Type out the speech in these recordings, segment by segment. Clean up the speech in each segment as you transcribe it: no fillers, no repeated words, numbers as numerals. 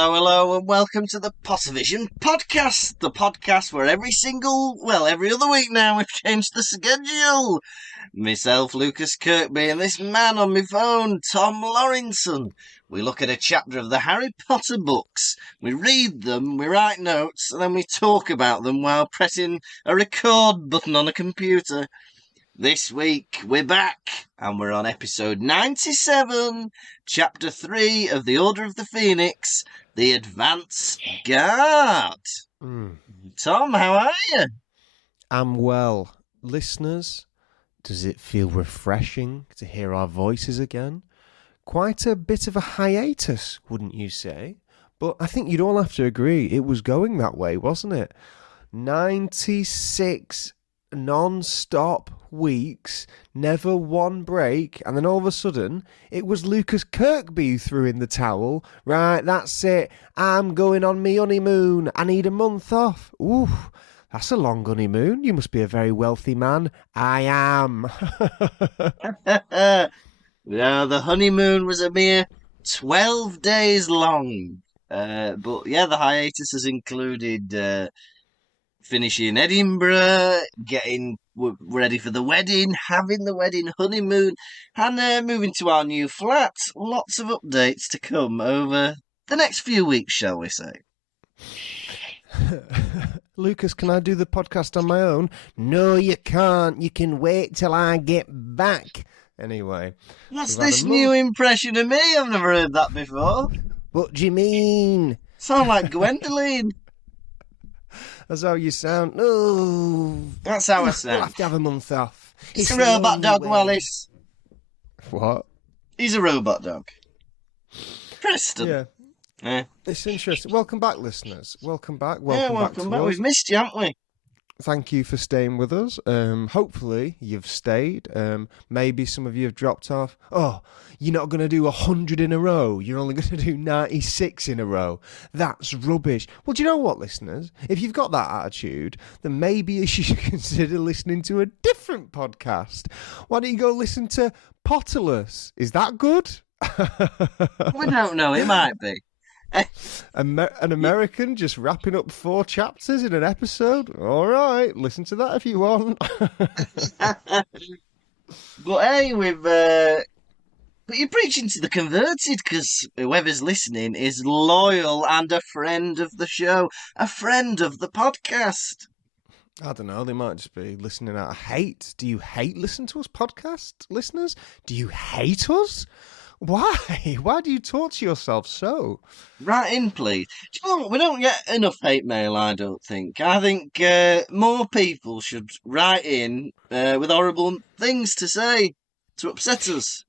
hello, and welcome to the Pottervision podcast. The podcast where every other week now we've changed the schedule. Myself, Lukas Kirkby, and this man on my phone, Tom Lawrenson. We look at a chapter of the Harry Potter books. We read them, we write notes, and then we talk about them while pressing a record button on a computer. This week, we're back, and we're on episode 97, chapter 3 of the Order of the Phoenix, the Advance Guard. Tom, how are you? I'm well. Listeners, does it feel refreshing to hear our voices again? Quite a bit of a hiatus, wouldn't you say? But I think you'd all have to agree it was going that way, wasn't it? 96 non-stop weeks, never one break, and then all of a sudden it was Lukas Kirkby who threw in the towel. Right, that's it, I'm going on me honeymoon, I need a month off. Ooh, that's a long honeymoon. You must be a very wealthy man. I am. Yeah, the honeymoon was a mere 12 days long, but yeah, the hiatus has included finishing Edinburgh, getting ready for the wedding, having the wedding honeymoon, and moving to our new flat. Lots of updates to come over the next few weeks, shall we say. Lukas, can I do the podcast on my own? No, you can't. You can wait till I get back. Anyway. What's this new impression of me? I've never heard that before. What do you mean? Sound like Gwendoline. That's how you sound. No. That's how I sound. We'll have to have a month off. It's a robot dog, way. Wallace. What? He's a robot dog. Preston. Yeah. Yeah. It's interesting. Welcome back, listeners. Welcome back. Welcome back. We've missed you, haven't we? Thank you for staying with us. Hopefully you've stayed. Maybe some of you have dropped off. Oh, you're not going to do 100 in a row. You're only going to do 96 in a row. That's rubbish. Well, do you know what, listeners? If you've got that attitude, then maybe you should consider listening to a different podcast. Why don't you go listen to Potterless? Is that good? We don't know. It might be. An American just wrapping up 4 chapters in an episode? All right, listen to that if you want. But hey, but you're preaching to the converted, because whoever's listening is loyal and a friend of the show, a friend of the podcast. I don't know, they might just be listening out of hate. Do you hate listen to us podcast listeners? Do you hate us? Why? Why do you torture yourself so? Write in, please. Do you know what? We don't get enough hate mail, I don't think. I think more people should write in with horrible things to say to upset us.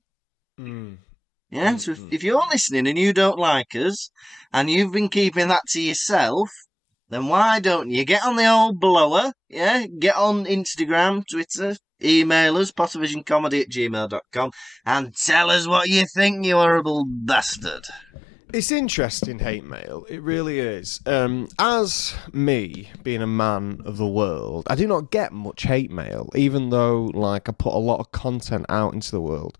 Yeah, so if you're listening and you don't like us, and you've been keeping that to yourself, then why don't you get on the old blower, yeah? Get on Instagram, Twitter, email us, pottervisioncomedy@gmail.com, and tell us what you think, you horrible bastard. It's interesting, hate mail. It really is. As me, being a man of the world, I do not get much hate mail, even though, I put a lot of content out into the world.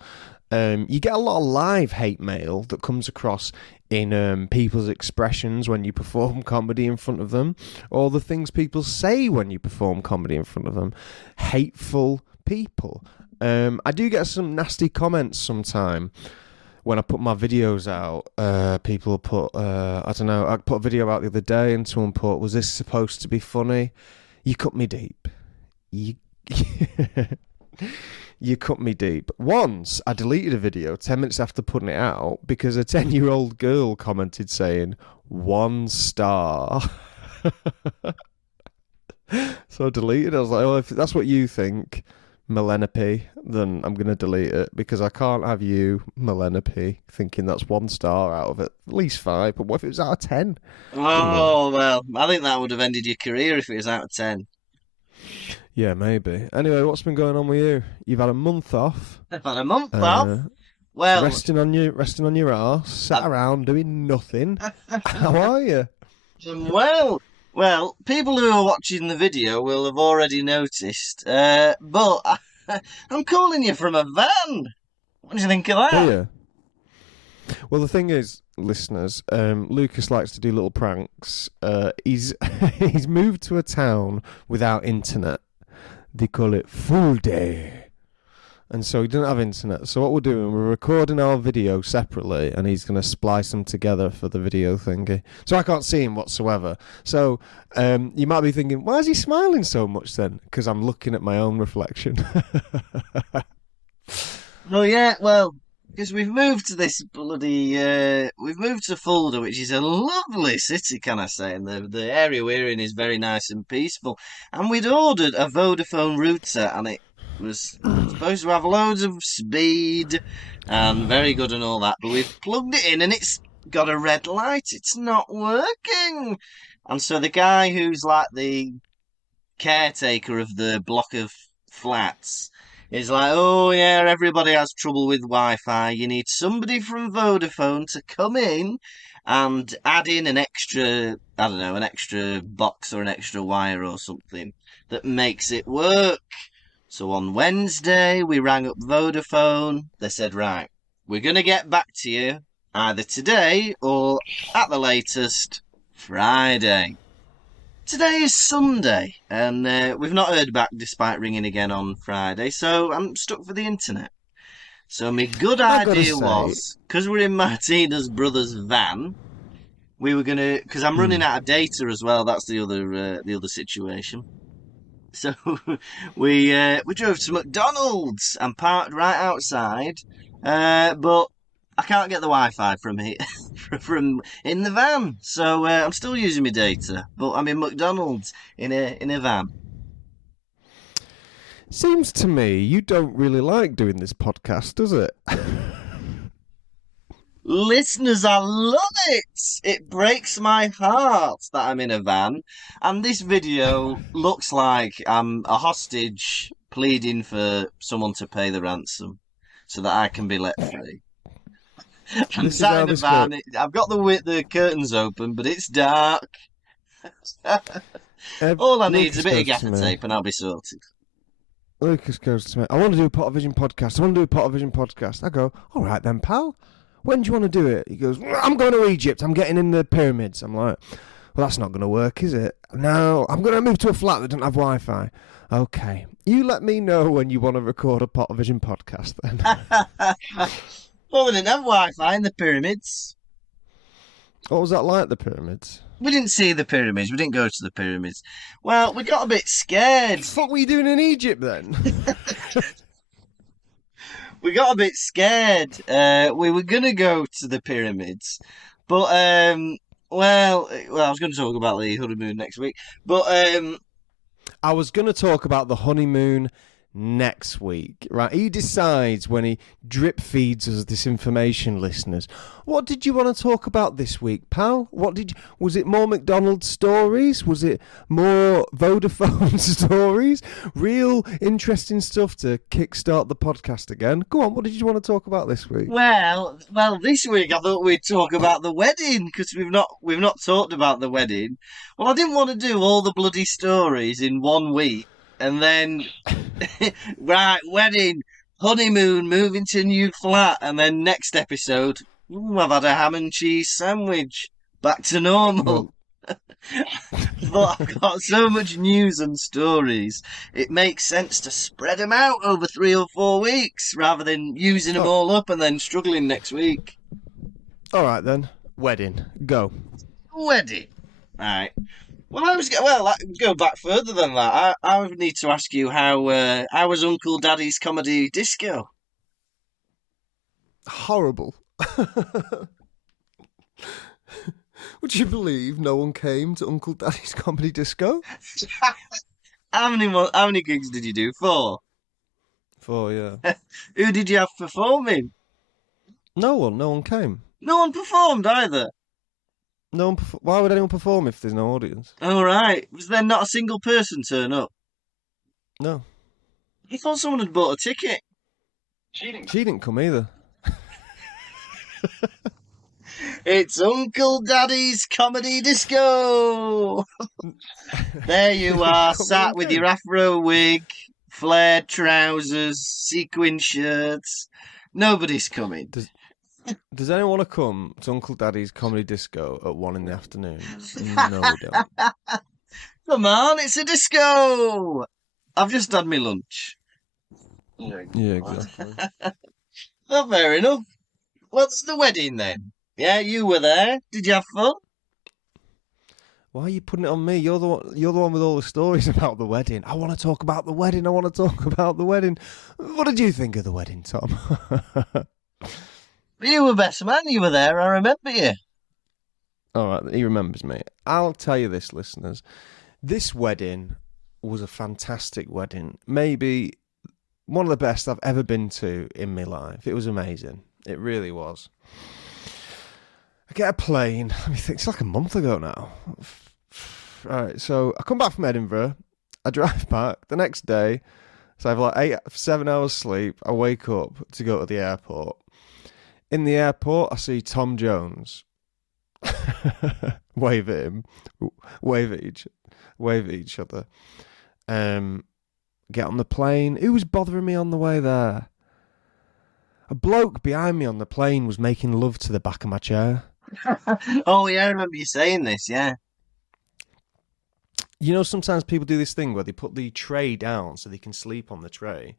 You get a lot of live hate mail that comes across in people's expressions when you perform comedy in front of them, or the things people say when you perform comedy in front of them. Hateful people. I do get some nasty comments sometime when I put my videos out. People put, I don't know, I put a video out the other day and someone put, was this supposed to be funny? You cut me deep. You cut me deep. Once, I deleted a video 10 minutes after putting it out because a 10-year-old girl commented saying, 1 star. So I deleted it. I was like, oh, if that's what you think, Melenape, then I'm going to delete it because I can't have you, Melenape, thinking that's 1 star out of at least 5. But what if it was out of 10? Oh, well, I think that would have ended your career if it was out of 10. Yeah, maybe. Anyway, what's been going on with you? You've had a month off. I've had a month off. Well, resting on your arse, sat around doing nothing. How are you? Well, people who are watching the video will have already noticed. But I'm calling you from a van. What do you think of that? Oh, yeah. Well, the thing is, listeners, Lucas likes to do little pranks. He's he's moved to a town without internet. They call it full day. And so he doesn't have internet. So what we're doing, we're recording our video separately, and he's going to splice them together for the video thingy. So I can't see him whatsoever. So you might be thinking, why is he smiling so much then? Because I'm looking at my own reflection. Oh yeah, well, because we've moved to this bloody, we've moved to Fulda, which is a lovely city, can I say? And the area we're in is very nice and peaceful. And we'd ordered a Vodafone router, and it was supposed to have loads of speed and very good and all that, but we've plugged it in and it's got a red light. It's not working. And so the guy who's like the caretaker of the block of flats is like, oh yeah, everybody has trouble with Wi-Fi. You need somebody from Vodafone to come in and add in an extra, I don't know, an extra box or an extra wire or something that makes it work. So on Wednesday, we rang up Vodafone. They said, right, we're going to get back to you either today or, at the latest, Friday. Today is Sunday, and we've not heard back despite ringing again on Friday, so I'm stuck for the internet. So my good idea was, because we're in Martina's brother's van, we were going to, because I'm running out of data as well, that's the other situation. So we drove to McDonald's and parked right outside, but I can't get the Wi-Fi from here, from in the van. So I'm still using my data, but I'm in McDonald's in a van. Seems to me you don't really like doing this podcast, does it? Listeners, I love it. It breaks my heart that I'm in a van, and this video looks like I'm a hostage pleading for someone to pay the ransom so that I can be let free. I'm sat in a van. I've got the curtains open, but it's dark. All I need is a bit of gaffer tape, and I'll be sorted. Lucas goes to me, I want to do a Pottervision podcast. I go, all right then, pal. When do you want to do it? He goes, I'm going to Egypt. I'm getting in the pyramids. I'm like, well, that's not going to work, is it? No, I'm going to move to a flat that doesn't have Wi-Fi. Okay. You let me know when you want to record a Pottervision podcast then. Well, we didn't have Wi-Fi in the pyramids. What was that like, the pyramids? We didn't see the pyramids. We didn't go to the pyramids. Well, we got a bit scared. What the fuck were you doing in Egypt then? We got a bit scared. We were going to go to the pyramids. But, well, I was going to talk about the honeymoon next week. But, I was going to talk about the honeymoon next week, right? He decides when he drip feeds us this information, listeners. What did you want to talk about this week, pal? Was it more McDonald's stories? Was it more Vodafone stories? Real interesting stuff to kickstart the podcast again. Go on, what did you want to talk about this week? Well, this week I thought we'd talk about the wedding because we've not talked about the wedding. Well, I didn't want to do all the bloody stories in 1 week. And then, right, wedding, honeymoon, moving to a new flat, and then next episode, I've had a ham and cheese sandwich. Back to normal. But I've got so much news and stories, it makes sense to spread them out over 3 or 4 weeks, rather than using them all up and then struggling next week. All right, then. Wedding. Go. Wedding. Right. Well, go back further than that. I would need to ask you how was Uncle Daddy's comedy disco? Horrible. Would you believe no one came to Uncle Daddy's comedy disco? How many gigs did you do? 4? 4, yeah. Who did you have performing? No one came. No one performed either. Why would anyone perform if there's no audience? All right. Was there not a single person turn up? No. I thought someone had bought a ticket. She didn't come either. It's Uncle Daddy's comedy disco. There you are, sat with your afro wig, flared trousers, sequin shirts. Nobody's coming. Does anyone want to come to Uncle Daddy's comedy disco at 1 p.m? No, we don't. Come on, it's a disco. I've just had my lunch. Yeah, exactly. Well, fair enough. What's the wedding then? Yeah, you were there. Did you have fun? Why are you putting it on me? You're the one. You're the one with all the stories about the wedding. I want to talk about the wedding. I want to talk about the wedding. What did you think of the wedding, Tom? You were best man. You were there. I remember you. All right, he remembers me. I'll tell you this, listeners. This wedding was a fantastic wedding. Maybe one of the best I've ever been to in my life. It was amazing. It really was. I get a plane. Let me think. It's like a month ago now. All right, so I come back from Edinburgh. I drive back the next day. So I have like 7 hours sleep. I wake up to go to the airport. In the airport, I see Tom Jones. Wave at him. Wave at each other. Get on the plane. Who was bothering me on the way there? A bloke behind me on the plane was making love to the back of my chair. Oh, yeah, I remember you saying this, yeah. You know, sometimes people do this thing where they put the tray down so they can sleep on the tray.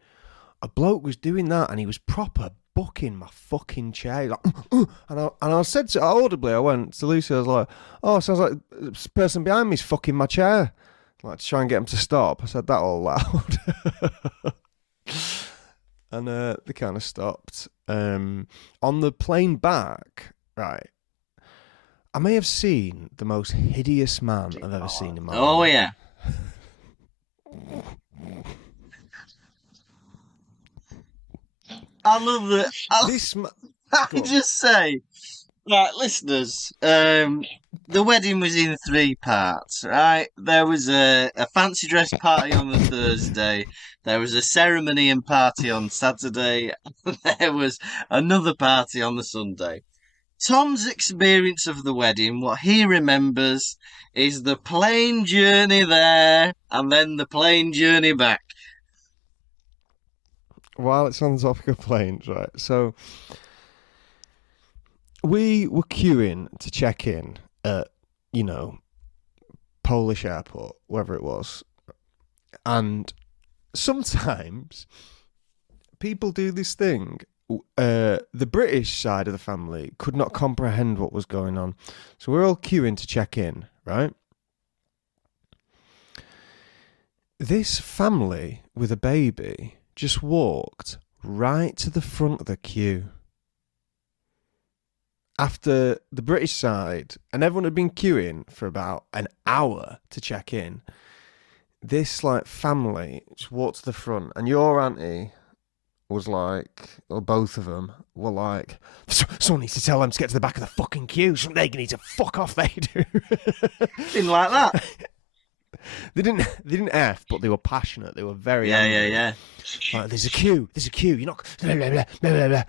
A bloke was doing that and he was proper bucking my fucking chair. Like, and I said to audibly, I went to Lucy, I was like, oh, sounds like this person behind me's fucking my chair. Like, to try and get him to stop. I said that all loud. And they kind of stopped. On the plane back, right, I may have seen the most hideous man I've ever seen in my life. Oh, yeah. I love that. I just say, right, listeners, the wedding was in 3 parts, right? There was a fancy dress party on the Thursday. There was a ceremony and party on Saturday. And there was another party on the Sunday. Tom's experience of the wedding, what he remembers, is the plane journey there and then the plane journey back. While it's on the topic of planes, right? So we were queuing to check in at, Polish airport, wherever it was. And sometimes people do this thing. The British side of the family could not comprehend what was going on. So we're all queuing to check in, right? This family with a baby just walked right to the front of the queue. After the British side, and everyone had been queuing for about an hour to check in, this family just walked to the front, and your auntie was like, or both of them were like, someone needs to tell them to get to the back of the fucking queue. They need to fuck off. They do. Didn't like that. They didn't F, but they were passionate. They were very angry. Yeah. Like, there's a queue. You're not blah, blah, blah, blah, blah,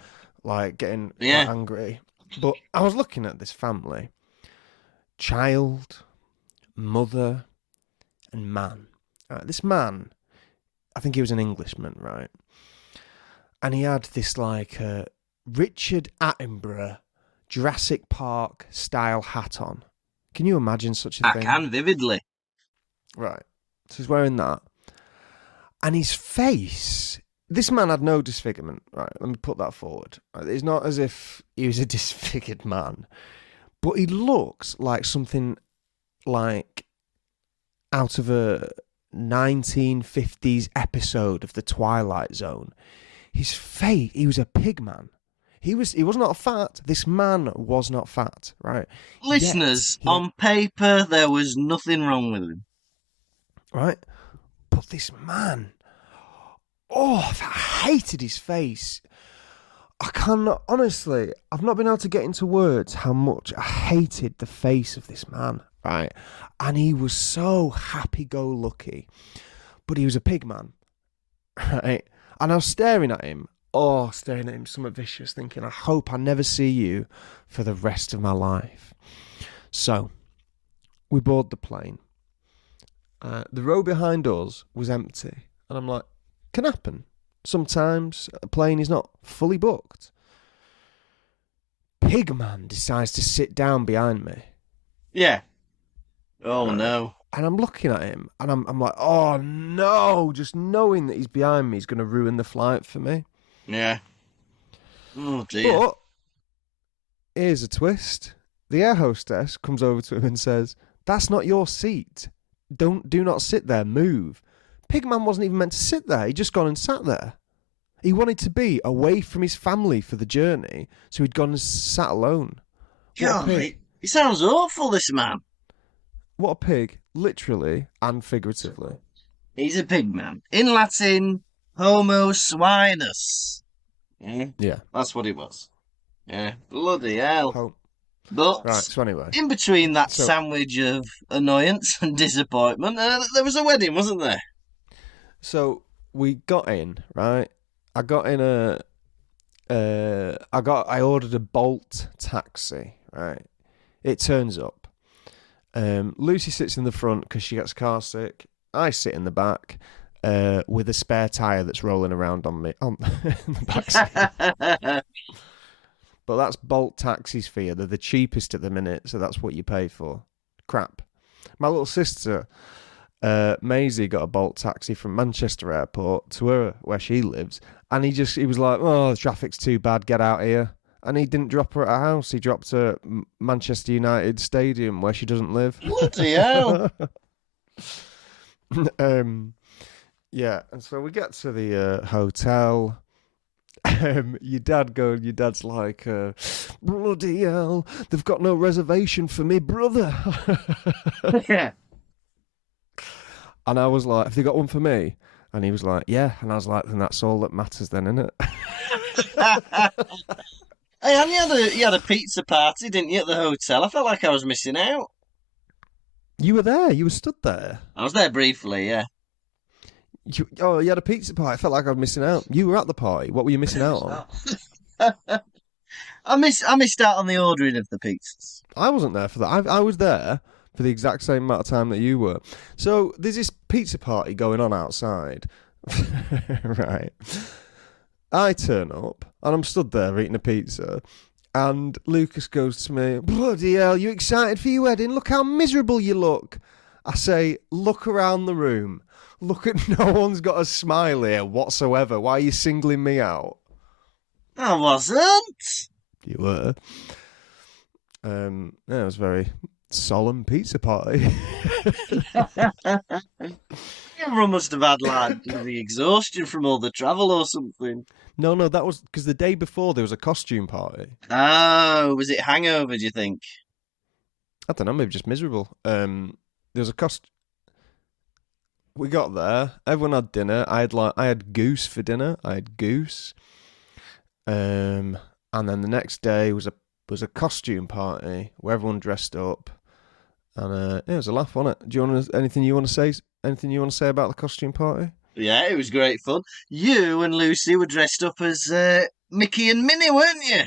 like getting quite angry. But I was looking at this family, child, mother, and man. This man, I think he was an Englishman, right? And he had this Richard Attenborough Jurassic Park style hat on. Can you imagine such a thing? I can vividly. Right. So he's wearing that. And his face, this man had no disfigurement. Right, let me put that forward. It's not as if he was a disfigured man. But he looks like something like out of a 1950s episode of The Twilight Zone. His face, he was a pig man. He was not fat. This man was not fat, right? Listeners, on paper, there was nothing wrong with him. Right? But this man, I hated his face. I cannot, honestly, I've not been able to get into words how much I hated the face of this man, right? And he was so happy-go-lucky, but he was a pig man, right? And I was staring at him somewhat vicious, thinking, I hope I never see you for the rest of my life. So, we board the plane. The row behind us was empty. And I'm like, can happen. Sometimes a plane is not fully booked. Pigman decides to sit down behind me. Yeah. Oh, no. And I'm looking at him, and I'm like, oh, no. Just knowing that he's behind me is going to ruin the flight for me. Yeah. Oh, dear. But here's a twist. The air hostess comes over to him and says, that's not your seat. Do not sit there. Move. Pigman wasn't even meant to sit there. He'd just gone and sat there. He wanted to be away from his family for the journey, so he'd gone and sat alone. God, he sounds awful, this man. What a pig, literally and figuratively. He's a pig man. In Latin, Homo swinus. Yeah. That's what it was. Yeah. Bloody hell. But right, so anyway. In between that sandwich of annoyance and disappointment, there was a wedding, wasn't there? So we got in, right? I got in I ordered a Bolt taxi, right? It turns up. Lucy sits in the front because she gets car sick. I sit in the back with a spare tyre that's rolling around on me on the back seat. But that's Bolt taxis for you. They're the cheapest at the minute, so that's what you pay for. Crap. My little sister, Maisie, got a Bolt taxi from Manchester Airport to her where she lives, and he was like, oh, the traffic's too bad, get out here. And he didn't drop her at her house. He dropped her at Manchester United Stadium where she doesn't live. Bloody hell. Yeah, and so we get to the hotel. Your dad's like, bloody hell, they've got no reservation for me, brother. Yeah. And I was like, have they got one for me? And he was like, yeah. And I was like, then that's all that matters then, innit? Hey, and you had a pizza party, didn't you, at the hotel? I felt like I was missing out. You were there. You were stood there. I was there briefly, yeah. You had a pizza party. I felt like I was missing out. You were at the party. What were you missing out on? I missed out on the ordering of the pizzas. I wasn't there for that. I was there for the exact same amount of time that you were. So there's this pizza party going on outside. Right. I turn up and I'm stood there eating a pizza. And Lukas goes to me, bloody hell, you excited for your wedding? Look how miserable you look. I say, look around the room. Look at no one's got a smile here whatsoever. Why are you singling me out? I wasn't. You were. Yeah, it was a very solemn pizza party. Everyone must have had like the exhaustion from all the travel or something. No, that was because the day before there was a costume party. Oh, was it hangover, do you think? I don't know, maybe just miserable. There was a We got there. Everyone had dinner. I had goose for dinner. I had goose. And then the next day was a costume party where everyone dressed up, and it was a laugh, wasn't it? Do you want anything you want to say? Anything you want to say about the costume party? Yeah, it was great fun. You and Lucy were dressed up as Mickey and Minnie, weren't you?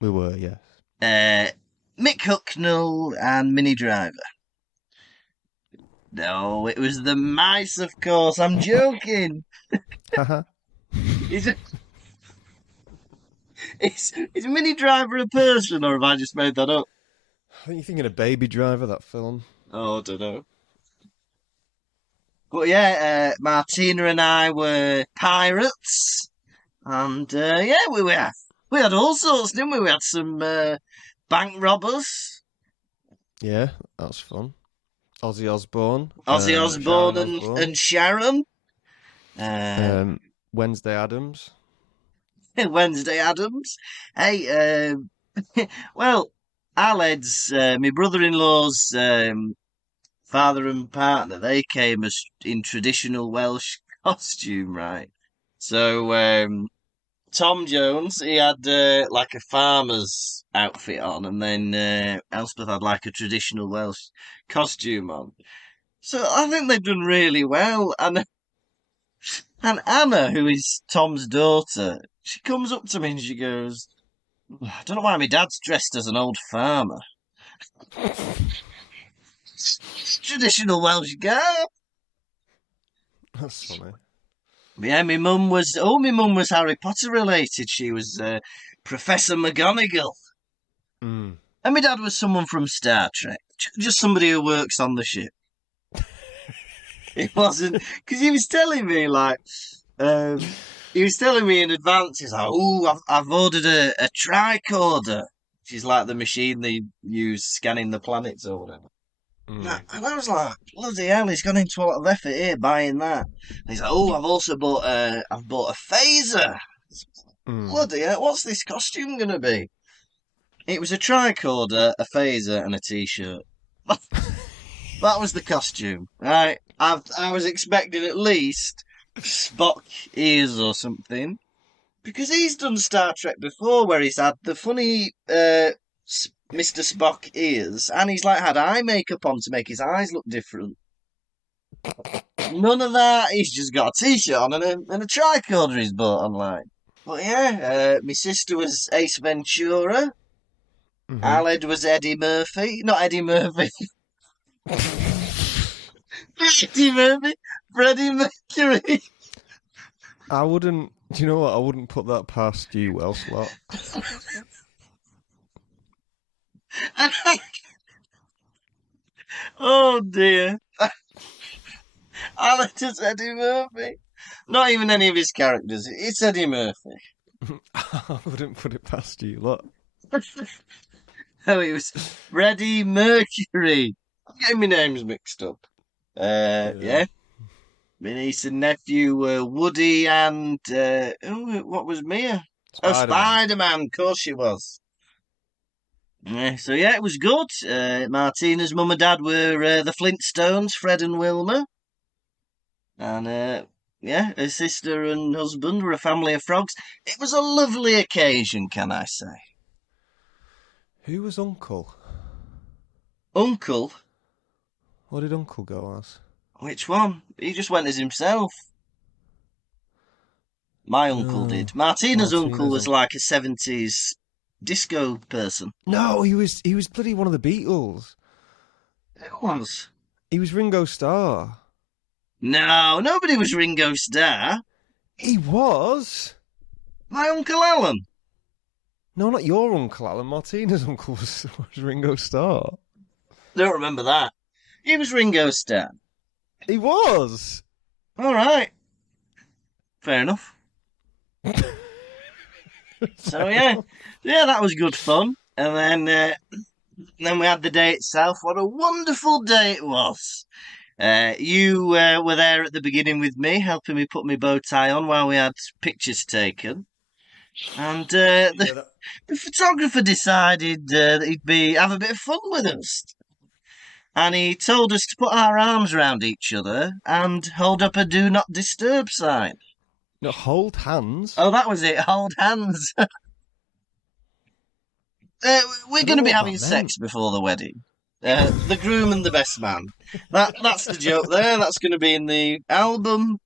We were, yes. Mick Hucknall and Minnie Driver. No, it was the mice, of course. I'm joking. Is Minnie Driver a person, or have I just made that up? I think you're thinking of Baby Driver, that film. Oh, I don't know. But yeah, Martina and I were pirates, and yeah, we had all sorts, didn't we? We had some bank robbers. Yeah, that was fun. Ozzy Osbourne. And Sharon. Wednesday Addams. Wednesday Addams. Hey, well, Aled's, my brother-in-law's father and partner, they came as in traditional Welsh costume, right? So Tom Jones, he had like a farmer's outfit on, and then Elspeth had like a traditional Welsh costume on. So I think they've done really well. And Anna, who is Tom's daughter, she comes up to me and she goes, I don't know why my dad's dressed as an old farmer. It's traditional Welsh garb. That's funny. Yeah, my mum was Harry Potter related. She was Professor McGonagall. Mm. And my dad was someone from Star Trek, just somebody who works on the ship. It wasn't, because he was telling me, like, he was telling me in advance, he's like, oh, I've ordered a tricorder, which is like the machine they use scanning the planets or whatever. Mm. And I was like, bloody hell, he's gone into a lot of effort here buying that. And he's like, oh, I've bought a phaser. Mm. Bloody hell, what's this costume going to be? It was a tricorder, a phaser, and a t-shirt. That was the costume, right? I was expecting at least Spock ears or something, because he's done Star Trek before, where he's had the funny Mr. Spock ears, and he's like had eye makeup on to make his eyes look different. None of that. He's just got a t-shirt on and a tricorder he's bought online. But yeah, my sister was Ace Ventura. Mm-hmm. Aled was Eddie Murphy. Not Eddie Murphy. Eddie Murphy. Freddie Mercury. I wouldn't. Do you know what? I wouldn't put that past you, well slot. Oh dear. Aled is Eddie Murphy. Not even any of his characters. It's Eddie Murphy. I wouldn't put it past you. Look. Oh, it was Freddie Mercury. I'm getting my names mixed up. Yeah. My niece and nephew were Woody and what was Mia? Spider-Man. Oh, Spider-Man. Of course she was. So yeah, it was good. Martina's mum and dad were the Flintstones, Fred and Wilma, and yeah, her sister and husband were a family of frogs. It was a lovely occasion, can I say? Who was Uncle? Uncle? What did Uncle go as? Which one? He just went as himself. My uncle did. Martina's uncle was like a 70s disco person. No, he was bloody one of the Beatles. Who was? He was Ringo Starr. No, nobody was Ringo Starr. He was. My Uncle Alan. No, not your Uncle Alan. Martina's uncle was Ringo Starr. Don't remember that. He was Ringo Starr. He was. All right. Fair enough. So yeah, that was good fun. And then we had the day itself. What a wonderful day it was. You were there at the beginning with me, helping me put my bow tie on while we had pictures taken. And the photographer decided that he'd have a bit of fun with us. And he told us to put our arms around each other and hold up a do not disturb sign. No, hold hands. Oh, that was it. Hold hands. We're going to be having sex before the wedding. The groom and the best man. That's the joke there. That's going to be in the album.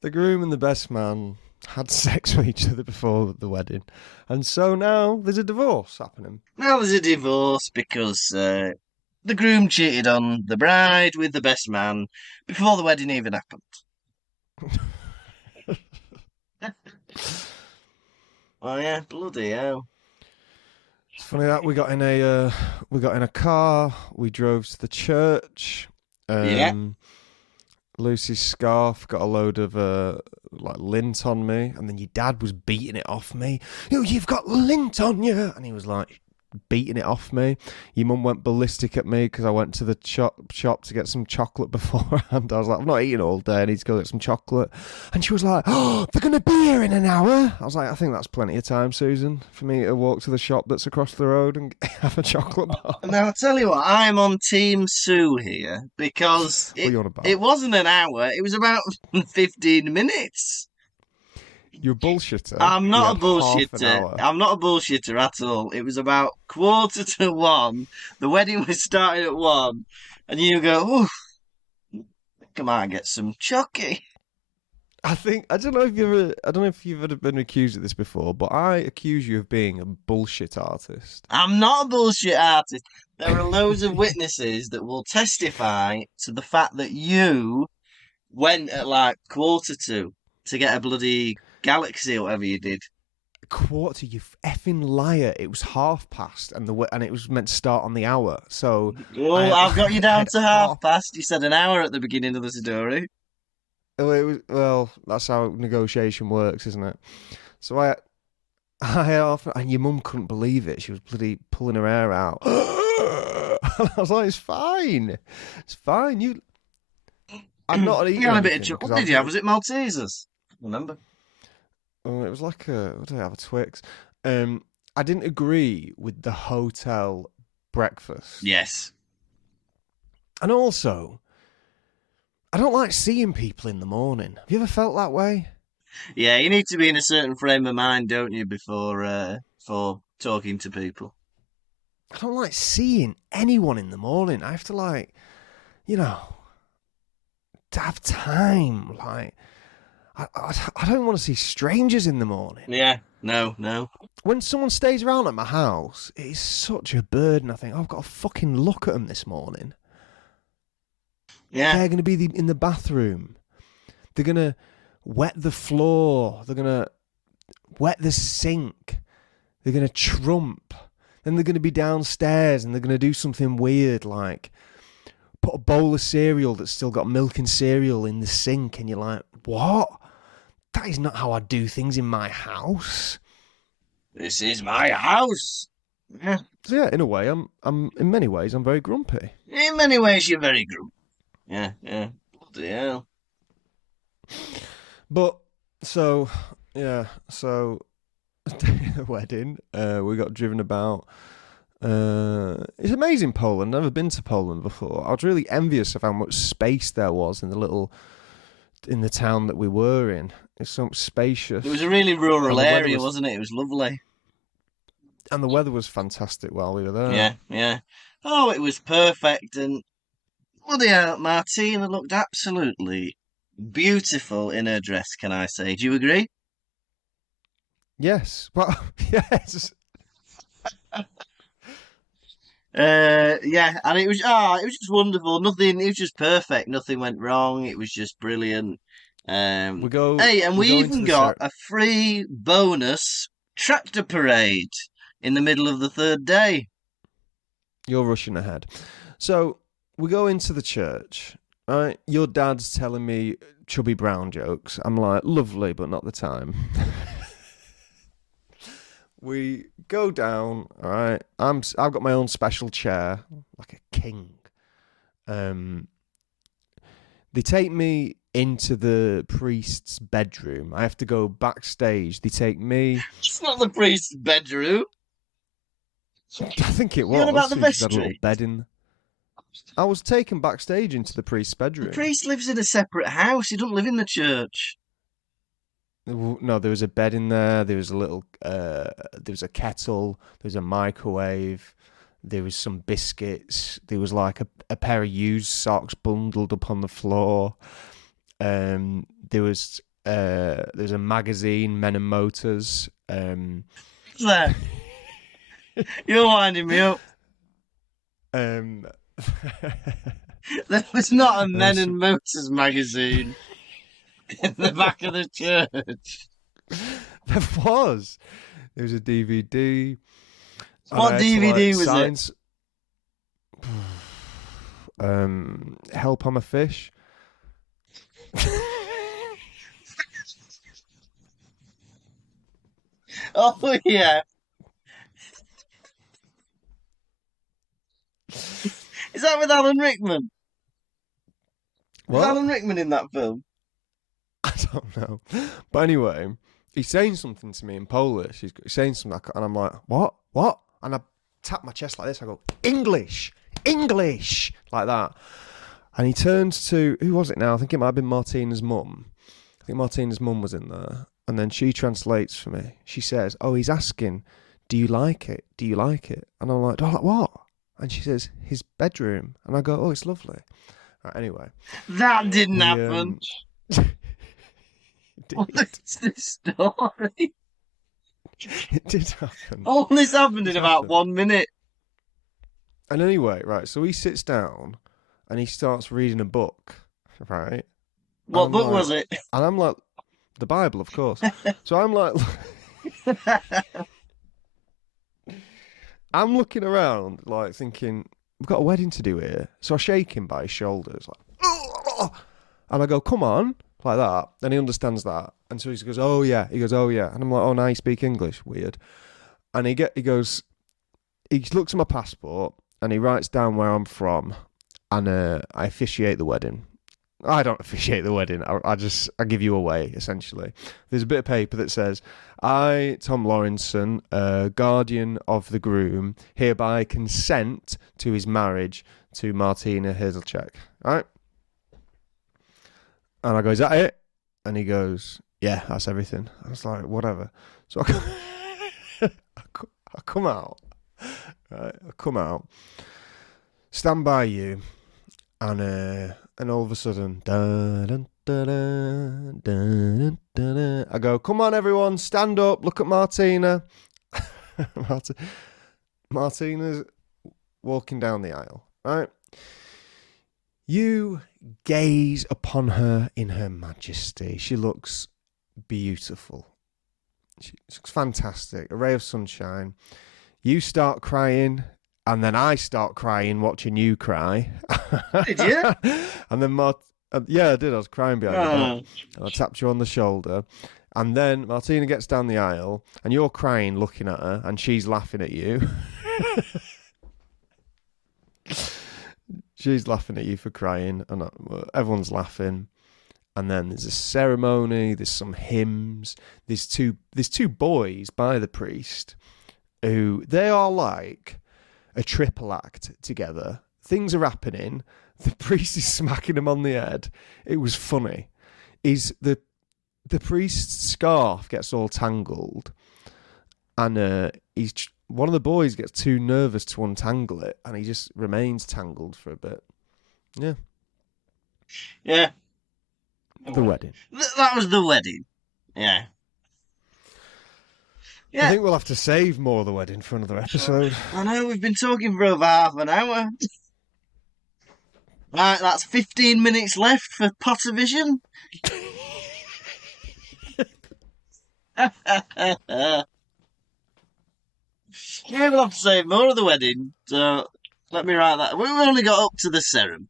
The groom and the best man had sex with each other before the wedding. And so now there's a divorce happening. Now there's a divorce because the groom cheated on the bride with the best man before the wedding even happened. Oh yeah, bloody hell. It's funny that we got in a car. We drove to the church. Lucy's scarf got a load of like lint on me, and then your dad was beating it off me. You've got lint on you, and he was like beating it off me. Your mum went ballistic at me because I went to the shop to get some chocolate beforehand. I was like, I'm not eating all day, I need to go get some chocolate. And she was like, oh, they're going to be here in an hour. I was like, I think that's plenty of time, Susan, for me to walk to the shop that's across the road and have a chocolate bar. Now, I'll tell you what, I'm on Team Sue here because it wasn't an hour, it was about 15 minutes. You're a bullshitter. I'm not a bullshitter. I'm not a bullshitter at all. It was about 1:45. The wedding was starting at 1, and you go, "Ooh, come on, get some chocky." I don't know if you've ever been accused of this before, but I accuse you of being a bullshit artist. I'm not a bullshit artist. There are loads of witnesses that will testify to the fact that you went at like 1:45 to get a bloody Galaxy or whatever you did. quarter, you effing liar. It was past, and it was meant to start on the hour. So Well, I've got you down to half half. past. You said an hour at the beginning of the story. Well, that's how negotiation works, isn't it? So I half, and your mum couldn't believe it. She was bloody pulling her hair out. And I was like, it's fine. I'm not eating You had a bit of anything chocolate, because did you? Was it Maltesers? Remember? Oh, it was like what did I have? A Twix. I didn't agree with the hotel breakfast. Yes. And also, I don't like seeing people in the morning. Have you ever felt that way? Yeah, you need to be in a certain frame of mind, don't you, before for talking to people? I don't like seeing anyone in the morning. I have to to have time. Like, I don't want to see strangers in the morning. Yeah, no. When someone stays around at my house, it is such a burden. I think, I've got to fucking look at them this morning. Yeah. They're going to be in the bathroom. They're going to wet the floor. They're going to wet the sink. They're going to trump. Then they're going to be downstairs and they're going to do something weird like put a bowl of cereal that's still got milk and cereal in the sink. And you're like, what? That is not how I do things in my house. This is my house. Yeah. So yeah, in a way, I'm in many ways, I'm very grumpy. In many ways, you're very grumpy. Yeah. Bloody hell. But, so the wedding, we got driven about. It's amazing, Poland. Never been to Poland before. I was really envious of how much space there was in the town that we were in. It's so spacious. It was a really rural area, wasn't it? It was lovely. And the weather was fantastic while we were there. Yeah. Oh, it was perfect. And bloody hell, Martina looked absolutely beautiful in her dress, can I say? Do you agree? Yes. Well, yes. Yeah, and it was just wonderful. Nothing, it was just perfect. Nothing went wrong. It was just brilliant. We even got a free bonus tractor parade in the middle of the third day. You're rushing ahead. So we go into the church. Right, your dad's telling me Chubby Brown jokes. I'm like, lovely, but not the time. We go down, all right. I've got my own special chair, like a king. They take me into the priest's bedroom. I have to go backstage. They take me. It's not the priest's bedroom. I think it was. What about the vestry? Had a little bed in. I was taken backstage into the priest's bedroom. The priest lives in a separate house. He doesn't live in the church. No, there was a bed in there. There was a little. There was a kettle. There was a microwave. There was some biscuits. There was like a pair of used socks bundled up on the floor. There was a magazine, Men and Motors. What's that? You're winding me up. There was not a Men and Motors magazine in the back of the church. There was. There was a DVD. What DVD was it? Help, I'm a Fish. Oh, yeah. Is that with Alan Rickman? What? Is Alan Rickman in that film? I don't know. But anyway, he's saying something to me in Polish. He's saying something, and I'm like, what? And I tap my chest like this. I go, English, like that. And he turns to, who was it now? I think it might have been Martina's mum. I think Martina's mum was in there. And then she translates for me. She says, oh, he's asking, do you like it? Do you like it? And I'm like, what? And she says, his bedroom. And I go, oh, it's lovely. Right, anyway. That didn't happen. What's this story? It did happen. All this happened in about 1 minute. And anyway, right, so he sits down and he starts reading a book, right? What book was it? And I'm like, the Bible, of course. So I'm like, I'm looking around, like, thinking, we've got a wedding to do here. So I shake him by his shoulders, like, "Oh!" And I go, come on, like that. And he understands that. And so he goes, oh, yeah. He goes, oh, yeah. And I'm like, oh, now you speak English. Weird. And he goes, he looks at my passport and he writes down where I'm from. And I officiate the wedding. I don't officiate the wedding. I give you away, essentially. There's a bit of paper that says, I, Tom Lawrenson, guardian of the groom, hereby consent to his marriage to Martina Hazelchek. All right? And I go, is that it? And he goes, yeah, that's everything. I was like, whatever. So I come out. Right? I come out. Stand by you. And all of a sudden, I go, come on, everyone, stand up, look at Martina. Martina's walking down the aisle, right? You gaze upon her in her majesty. She looks beautiful. She looks fantastic, a ray of sunshine. You start crying. And then I start crying watching you cry. Did you? And then yeah, I did. I was crying behind you. And I tapped you on the shoulder. And then Martina gets down the aisle, and you're crying looking at her, and she's laughing at you. She's laughing at you for crying, and everyone's laughing. And then there's a ceremony, there's some hymns, there's two boys by the priest who, they are like a triple act together. Things are happening. The priest is smacking him on the head. It was funny. The priest's scarf gets all tangled, and one of the boys gets too nervous to untangle it, and he just remains tangled for a bit. Yeah. Yeah. The wedding. That was the wedding. Yeah. Yeah. I think we'll have to save more of the wedding for another episode. I know, we've been talking for over half an hour. Right, that's 15 minutes left for Pottervision. Yeah, we'll have to save more of the wedding. So let me write that. We've only got up to the ceremony.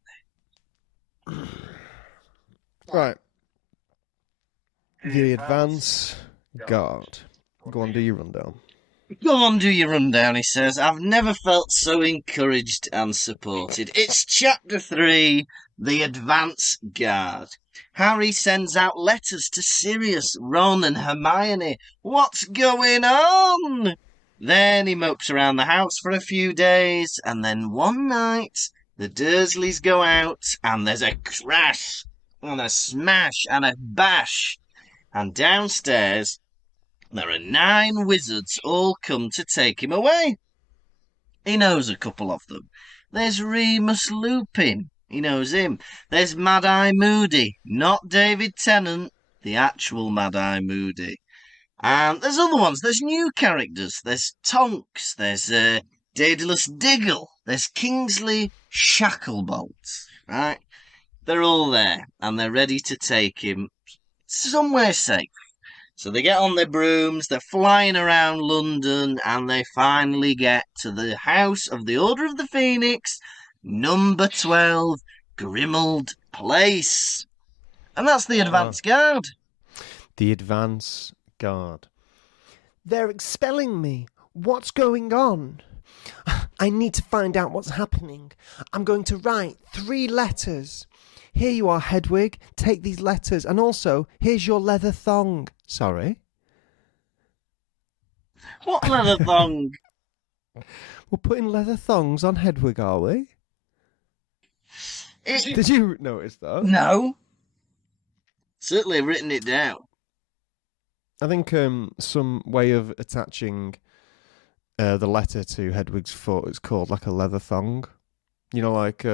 Right. The advance guard. Go on, do your rundown. Go on, do your rundown, he says. I've never felt so encouraged and supported. It's chapter 3, The Advance Guard. Harry sends out letters to Sirius, Ron and Hermione. What's going on? Then he mopes around the house for a few days, and then one night, the Dursleys go out, and there's a crash, and a smash, and a bash. And downstairs, there are 9 wizards all come to take him away. He knows a couple of them. There's Remus Lupin. He knows him. There's Mad-Eye Moody. Not David Tennant. The actual Mad-Eye Moody. And there's other ones. There's new characters. There's Tonks. There's Daedalus Diggle. There's Kingsley Shacklebolt. Right? They're all there. And they're ready to take him somewhere safe. So they get on their brooms, they're flying around London, and they finally get to the house of the Order of the Phoenix, number 12, Grimmauld Place. And that's the advance guard. The advance guard. They're expelling me. What's going on? I need to find out what's happening. I'm going to write 3 letters. Here you are, Hedwig. Take these letters. And also, here's your leather thong. Sorry? What leather thong? We're putting leather thongs on Hedwig, are we? Did you notice that? No. Certainly written it down. I think some way of attaching the letter to Hedwig's foot is called like a leather thong. You know, like...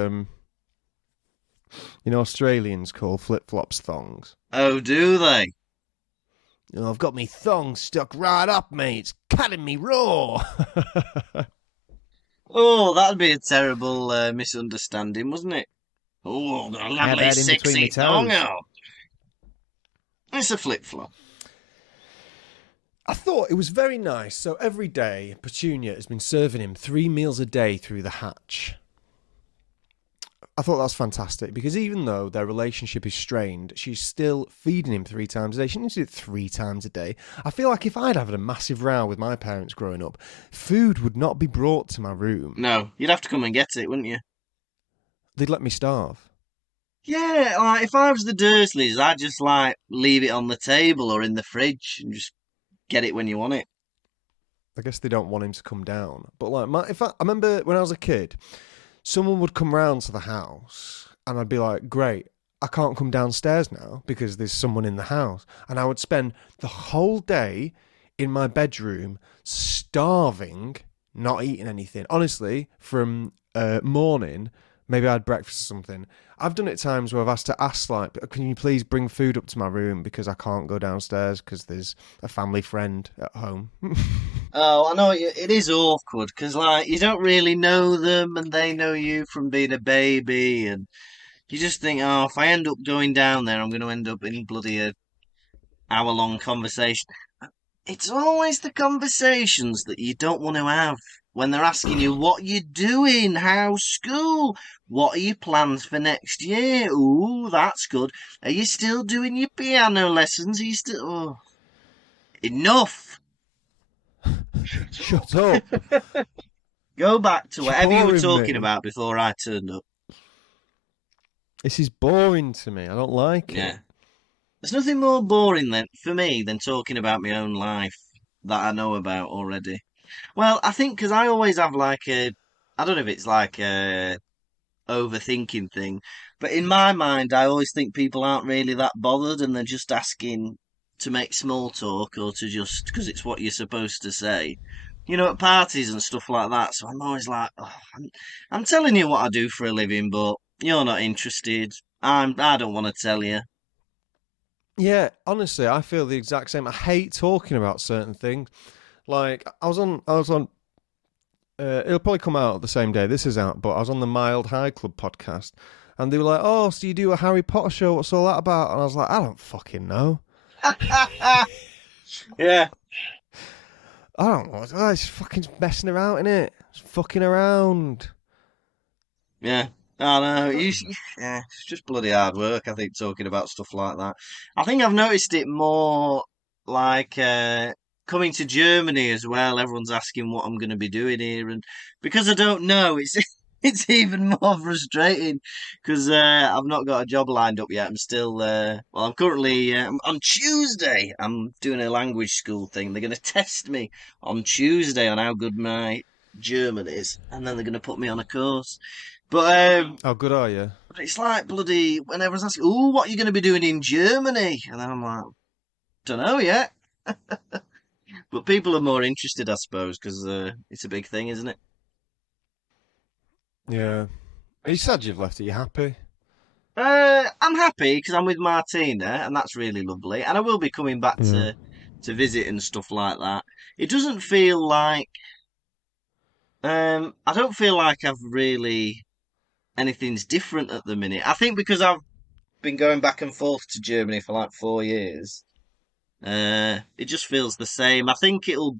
Australians call flip-flops thongs. Oh, do they? I've got me thong stuck right up me. It's cutting me raw. Oh, that'd be a terrible misunderstanding, wouldn't it? Oh, got a lovely sexy thong out. It's a flip-flop. I thought it was very nice. So every day, Petunia has been serving him 3 meals a day through the hatch. I thought that's fantastic because even though their relationship is strained, she's still feeding him 3 times a day. She needs to do it 3 times a day. I feel like if I'd had a massive row with my parents growing up, food would not be brought to my room. No, you'd have to come and get it, wouldn't you? They'd let me starve. Yeah, like if I was the Dursleys, I'd just like leave it on the table or in the fridge and just get it when you want it. I guess they don't want him to come down. But like, I remember when I was a kid, someone would come round to the house and I'd be like, great, I can't come downstairs now because there's someone in the house. And I would spend the whole day in my bedroom starving, not eating anything. Honestly, from morning, maybe I had breakfast or something. I've done it times where I've asked like, can you please bring food up to my room because I can't go downstairs because there's a family friend at home. Oh, I know it is awkward because like you don't really know them and they know you from being a baby, and you just think, oh, if I end up going down there, I'm going to end up in bloody a hour-long conversation. It's always the conversations that you don't want to have when they're asking you what you're doing, how's school, what are your plans for next year? Ooh, that's good. Are you still doing your piano lessons? Are you still? Oh, enough. Shut up. Go back to whatever you were Boring talking me. about before I turned up. This is boring to me. I don't like it. Yeah. There's nothing more boring than for me than talking about my own life that I know about already. Well, I think because I always have like I don't know if it's like a overthinking thing, but in my mind, I always think people aren't really that bothered and they're just asking to make small talk or to just because it's what you're supposed to say. You know, at parties and stuff like that. So I'm always like, oh, I'm telling you what I do for a living, but you're not interested. I don't want to tell you. Yeah, honestly, I feel the exact same. I hate talking about certain things. Like I was on. It'll probably come out the same day this is out, but I was on the Mild High Club podcast, and they were like, "Oh, so you do a Harry Potter show? What's all that about?" And I was like, "I don't fucking know. Yeah. I don't know. It's fucking messing around, innit? It's fucking around." Yeah, I know. Yeah, it's just bloody hard work, I think, talking about stuff like that. I think I've noticed it more like coming to Germany as well. Everyone's asking what I'm going to be doing here, and because I don't know, it's it's even more frustrating because I've not got a job lined up yet. I'm still well, I'm currently on Tuesday. I'm doing a language school thing. They're going to test me on Tuesday on how good my German is, and then they're going to put me on a course. How good are you? But it's like bloody when everyone's asking, "Oh, what are you going to be doing in Germany?" And then I'm like, "Don't know yet." But people are more interested, I suppose, because it's a big thing, isn't it? Yeah. Are you sad you've left? Are you happy? I'm happy because I'm with Martina, and that's really lovely. And I will be coming back Yeah. to visit and stuff like that. It doesn't feel like I don't feel like I've really anything's different at the minute. I think because I've been going back and forth to Germany for like 4 years. It just feels the same. I think it'll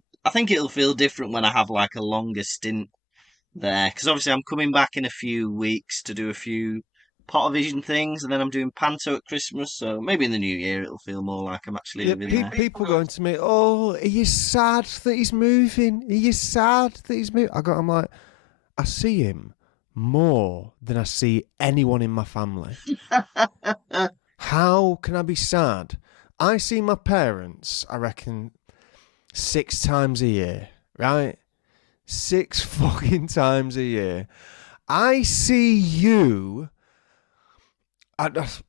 feel different when I have like a longer stint there, because obviously I'm coming back in a few weeks to do a few Pottervision things, and then I'm doing Panto at Christmas. So maybe in the new year it'll feel more like I'm actually Yeah, living there. people going to me, "Oh, are you sad that he's moving? Are you sad that he's moving?" I'm like, I see him more than I see anyone in my family. How can I be sad? I see my parents, I reckon, 6 times a year, right? 6 fucking times a year. I see you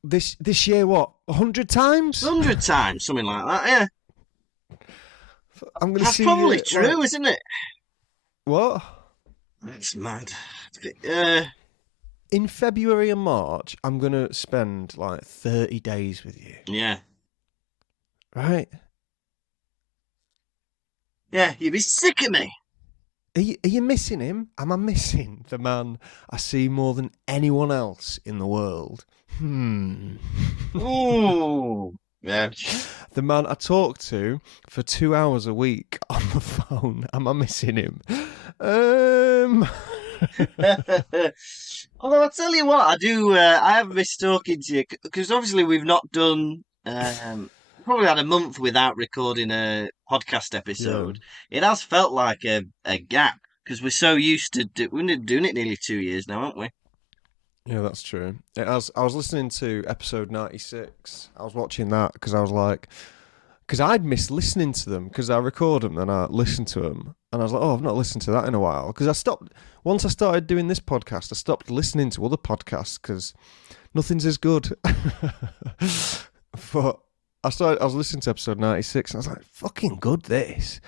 this year, what, 100 times? 100 times, something like that. Yeah, I'm going to that's see probably you. true, isn't it? What? That's mad. In February and March, I'm going to spend like 30 days with you, Yeah, right? yeah, you'd be sick of me. Are you missing him? Am I missing the man I see more than anyone else in the world? Ooh, Yeah. The man I talk to for 2 hours a week on the phone. Am I missing him? Although I tell you what, I do. I have missed talking to you because obviously we've not done. Probably had a month without recording a podcast Yeah. episode. It has felt like a gap because we're so used to we've been doing it nearly 2 years now, haven't we? Yeah, that's true. I was listening to episode 96. I was watching that because I was like, because I'd missed listening to them because I record them and I listen to them. And I was like, oh, I've not listened to that in a while. Because once I started doing this podcast, I stopped listening to other podcasts because nothing's as good. But I was listening to episode 96 and I was like, fucking good this.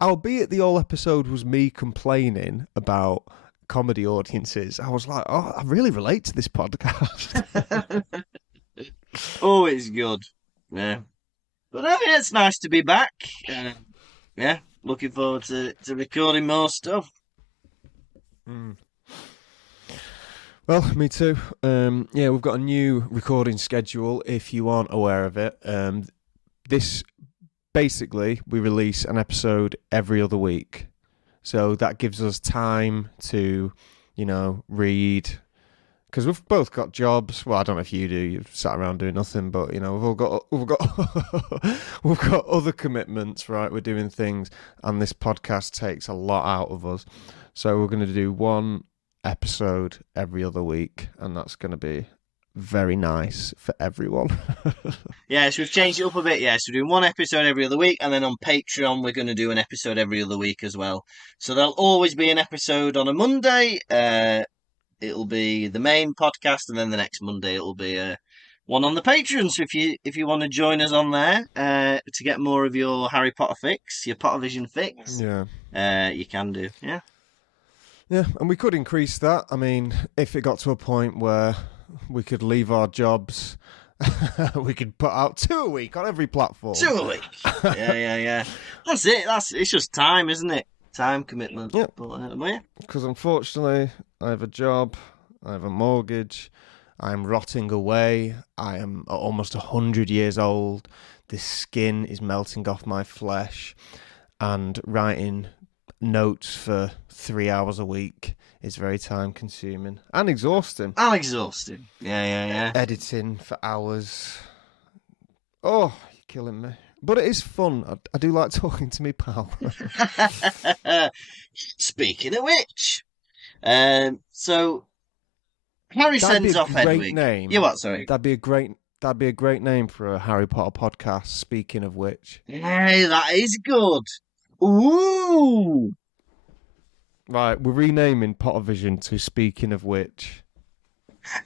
Albeit the whole episode was me complaining about comedy audiences, I was like, oh, I really relate to this podcast. Oh, it's good. Yeah. But I mean, it's nice to be back. Yeah, looking forward to recording more stuff. Mm. Well, me too. Yeah, we've got a new recording schedule, if you aren't aware of it. This, basically, we release an episode every other week. So that gives us time to, read. Because we've both got jobs. Well, I don't know if you do. You've sat around doing nothing, but we've got we've got other commitments, right? We're doing things, and this podcast takes a lot out of us. So we're going to do one episode every other week, and that's going to be very nice for everyone. Yeah, so we've changed it up a bit. Yeah, so we're doing one episode every other week, and then on Patreon we're going to do an episode every other week as well. So there'll always be an episode on a Monday. It'll be the main podcast, and then the next Monday it'll be one on the Patreon. So if you want to join us on there to get more of your Harry Potter fix, your Pottervision fix, you can do. Yeah. Yeah, and we could increase that. I mean, if it got to a point where we could leave our jobs, we could put out 2 a week on every platform. 2 a week. Yeah. That's it. It's just time, isn't it? Time commitment. Yeah. Because unfortunately, I have a job, I have a mortgage, I'm rotting away, I am almost 100 years old, the skin is melting off my flesh, and writing notes for 3 hours a week is very time consuming and exhausting. Yeah. Editing for hours. Oh, you're killing me. But it is fun. I do like talking to me pal. Speaking of which, so Harry sends off Hedwig. Name. Yeah, what? Sorry. That'd be a great name for a Harry Potter podcast. Speaking of which, hey, that is good. Ooh. Right, we're renaming Pottervision to Speaking of Which.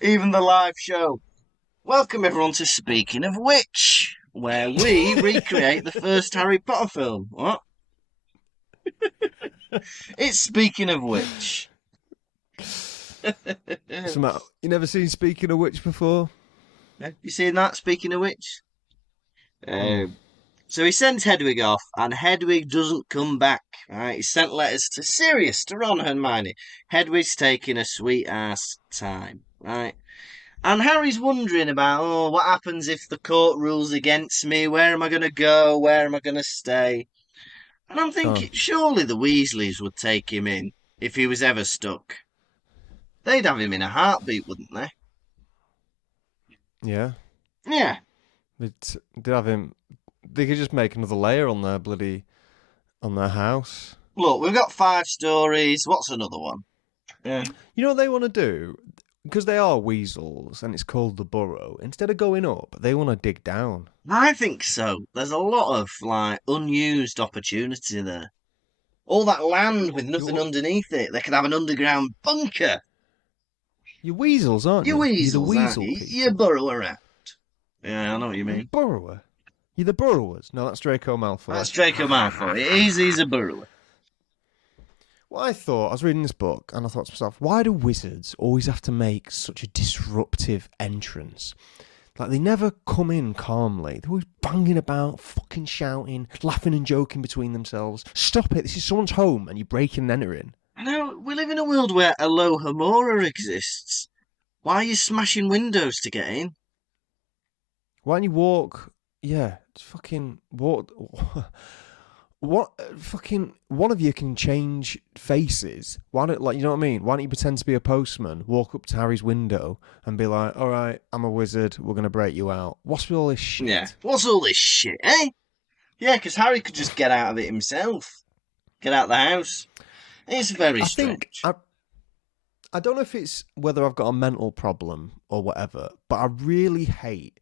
Even the live show. Welcome everyone to Speaking of Which, where we recreate the first Harry Potter film. What? It's Speaking of Which. You never seen Speaking of Which before? You seen that, Speaking of Which? So he sends Hedwig off, and Hedwig doesn't come back. Right? He sent letters to Sirius, to Ron, and Hermione. Hedwig's taking a sweet-ass time, right? And Harry's wondering about, what happens if the court rules against me? Where am I going to go? Where am I going to stay? And I'm thinking, surely the Weasleys would take him in if he was ever stuck. They'd have him in a heartbeat, wouldn't they? Yeah. Yeah. They'd have him. They could just make another layer on their house. Look, we've got 5 stories. What's another one? Yeah. You know what they want to do? Because they are weasels, and it's called the Burrow. Instead of going up, they want to dig down. I think so. There's a lot of unused opportunity there. All that land with nothing underneath it. They could have an underground bunker. You're weasels, aren't you? You're weasels, You're the weasel you burrow around. Yeah, I know what you mean. Burrower? You're the burrowers. No, that's Draco Malfoy. That's Draco Malfoy. He's a burrower. Well, I was reading this book, and I thought to myself, why do wizards always have to make such a disruptive entrance? Like, they never come in calmly. They're always banging about, fucking shouting, laughing and joking between themselves. Stop it, this is someone's home, and you're breaking and entering. I know, we live in a world where Alohomora exists. Why are you smashing windows to get in? Why don't you walk Yeah, it's fucking what? What fucking one of you can change faces? Why don't like you know what I mean? Why don't you pretend to be a postman, walk up to Harry's window, and be like, "All right, I'm a wizard. We're gonna break you out." What's with all this shit? Yeah. What's all this shit, eh? Yeah, because Harry could just get out of it himself. Get out of the house. It's very I think strange. I don't know if it's whether I've got a mental problem or whatever, but I really hate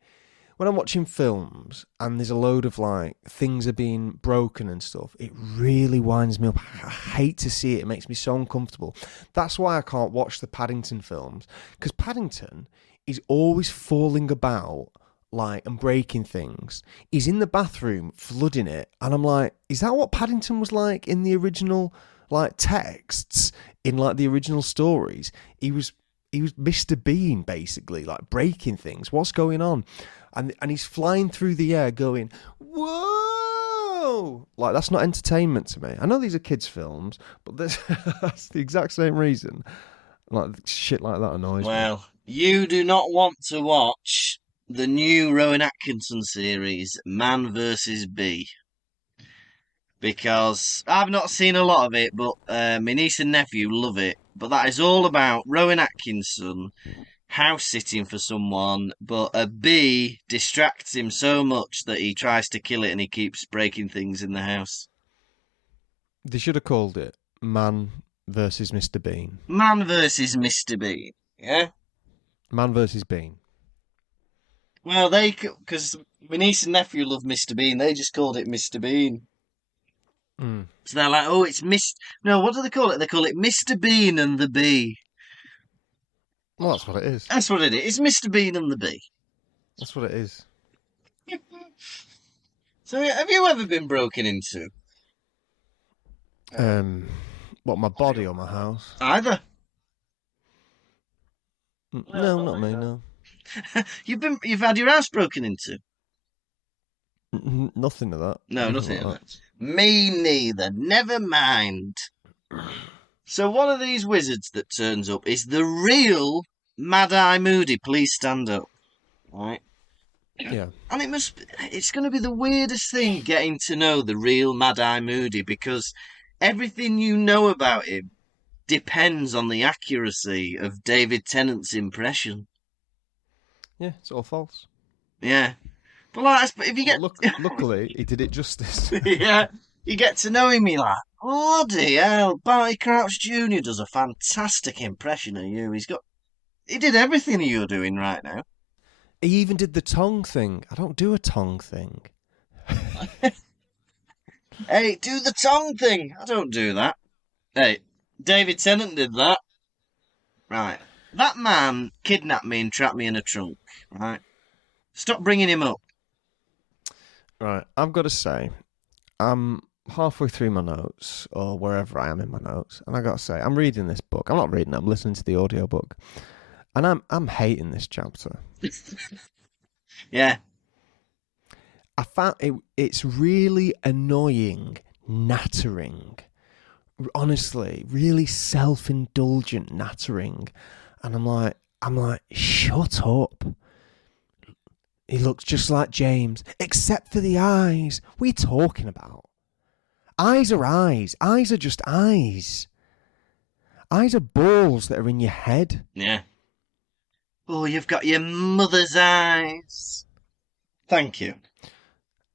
when I'm watching films and there's a load of like things are being broken and stuff. It really winds me up. I hate to see it. It makes me so uncomfortable. That's why I can't watch the Paddington films, because Paddington is always falling about like and breaking things. He's in the bathroom flooding it, and I'm like, is that what Paddington was like in the original like texts in like the original stories? He was Mr. Bean basically, like breaking things. What's going on? And he's flying through the air going, whoa! Like, that's not entertainment to me. I know these are kids' films, but that's the exact same reason. Like, shit like that annoys me. Well, you do not want to watch the new Rowan Atkinson series, Man vs. Bee. Because I've not seen a lot of it, but my niece and nephew love it. But that is all about Rowan Atkinson house sitting for someone, but a bee distracts him so much that he tries to kill it and he keeps breaking things in the house. They should have called it Man versus Mr. Bean. Man versus Mr. Bean. Yeah? Man versus Bean. Well, because my niece and nephew love Mr. Bean, they just called it Mr. Bean. Mm. So they're like, oh, it's No, what do they call it? They call it Mr. Bean and the Bee. Well, that's what it is. That's what it is. It's Mr. Bean and the Bee. That's what it is. So, have you ever been broken into? What, my body or my house? Either. No, not me, no. You've had your house broken into? Nothing of that. No, nothing of that. Me neither. Never mind. So one of these wizards that turns up is the real Mad Eye Moody. Please stand up. Right? Yeah. And it's going to be the weirdest thing getting to know the real Mad Eye Moody, because everything you know about him depends on the accuracy of David Tennant's impression. Yeah, it's all false. Yeah. But like, if you get... Luckily, he did it justice. Yeah. You get to know him, you're like, bloody hell, Barty Crouch Jr. does a fantastic impression of you. He did everything you're doing right now. He even did the tongue thing. I don't do a tongue thing. Hey, do the tongue thing. I don't do that. Hey, David Tennant did that. Right. That man kidnapped me and trapped me in a trunk. Right. Stop bringing him up. Right. I've got to say, I'm halfway through my notes, or wherever I am in my notes, and I got to say, I'm reading this book. I'm not reading it. I'm listening to the audiobook. And I'm hating this chapter. Yeah. I found it's really annoying, nattering. Honestly, really self-indulgent nattering. And I'm like, shut up. He looks just like James, except for the eyes. What are you talking about? Eyes are eyes. Eyes are just eyes. Eyes are balls that are in your head. Yeah. Oh, you've got your mother's eyes. Thank you.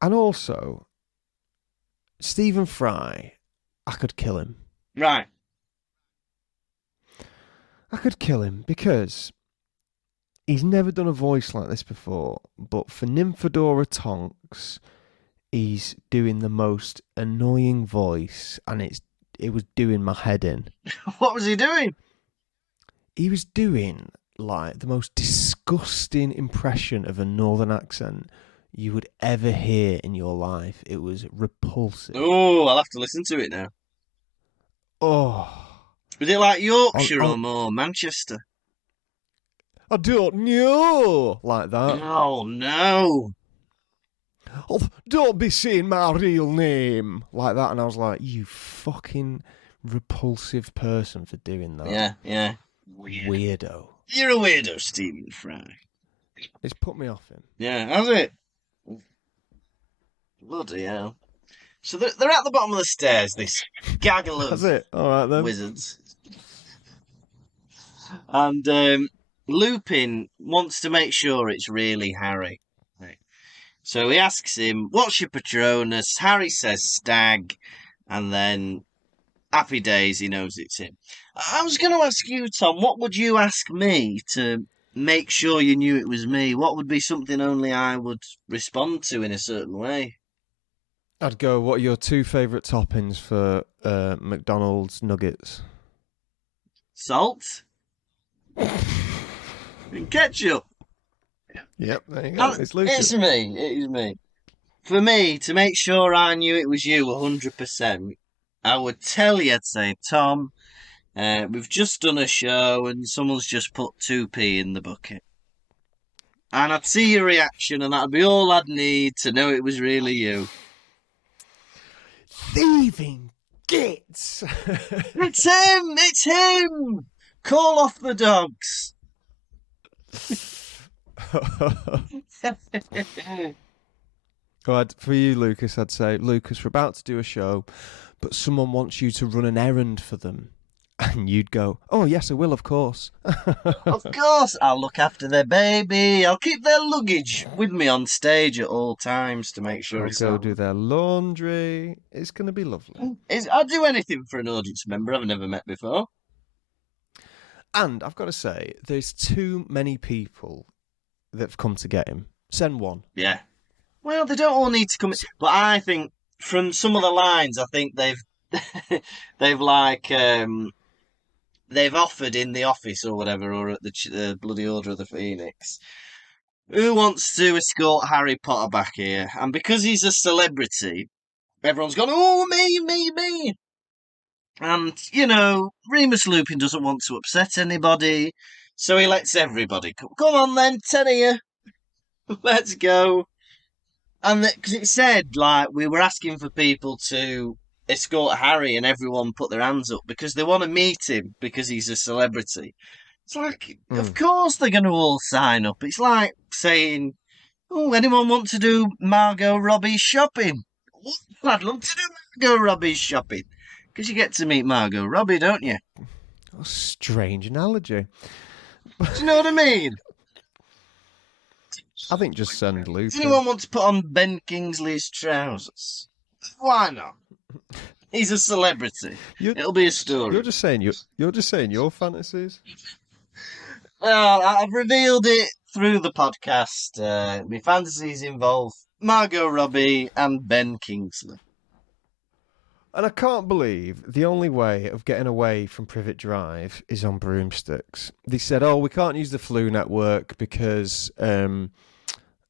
And also, Stephen Fry, I could kill him. Right. I could kill him because he's never done a voice like this before. But for Nymphadora Tonks, he's doing the most annoying voice, and it was doing my head in. What was he doing? He was doing like the most disgusting impression of a northern accent you would ever hear in your life. It was repulsive. Oh, I'll have to listen to it now. Oh. Was it like Yorkshire or more Manchester? I don't know. Like that. Oh, no. Oh, don't be saying my real name. Like that. And I was like, you fucking repulsive person for doing that. Yeah, yeah. Weirdo. You're a weirdo, Stephen Fry. It's put me off him. Yeah, how's it? Bloody hell. So they're at the bottom of the stairs, this gaggle That's of it. All right then. wizards. And Lupin wants to make sure it's really Harry. Right. So he asks him, "What's your Patronus?" Harry says stag, and then happy days, he knows it's him. I was going to ask you, Tom, what would you ask me to make sure you knew it was me? What would be something only I would respond to in a certain way? I'd go, what are your two favourite toppings for McDonald's nuggets? Salt and ketchup. Yep, there you go. It's Lucas. It's me. It is me. For me, to make sure I knew it was you 100%, I would tell you, I'd say, Tom, we've just done a show and someone's just put 2p in the bucket. And I'd see your reaction, and that'd be all I'd need to know it was really you. Thieving gits! It's him! It's him! Call off the dogs! For you, Lucas, I'd say, Lucas, we're about to do a show, but someone wants you to run an errand for them. And you'd go, oh, yes, I will, of course. Of course, I'll look after their baby. I'll keep their luggage with me on stage at all times to make sure it's go on. do their laundry. It's going to be lovely. I'd do anything for an audience member I've never met before. And I've got to say, there's too many people that have come to get him. Send one. Yeah. Well, they don't all need to come in. But I think from some of the lines, I think they've they've offered in the office or whatever, or at the bloody Order of the Phoenix. Who wants to escort Harry Potter back here? And because he's a celebrity, everyone's gone, oh, me. And, Remus Lupin doesn't want to upset anybody, so he lets everybody come. Come on then, 10 of you. Let's go. And because it said, we were asking for people to escort Harry, and everyone put their hands up because they want to meet him because he's a celebrity. It's of course they're going to all sign up. It's like saying, oh, anyone want to do Margot Robbie's shopping? I'd love to do Margot Robbie's shopping. Because you get to meet Margot Robbie, don't you? Oh, strange analogy. Do you know what I mean? I think just send Lupin. Does anyone want to put on Ben Kingsley's trousers? Why not? He's a celebrity. It'll be a story. You're just saying your fantasies. Well, I've revealed it through the podcast. My fantasies involve Margot Robbie and Ben Kingsley. And I can't believe the only way of getting away from Privet Drive is on broomsticks. They said, oh, we can't use the Flu Network because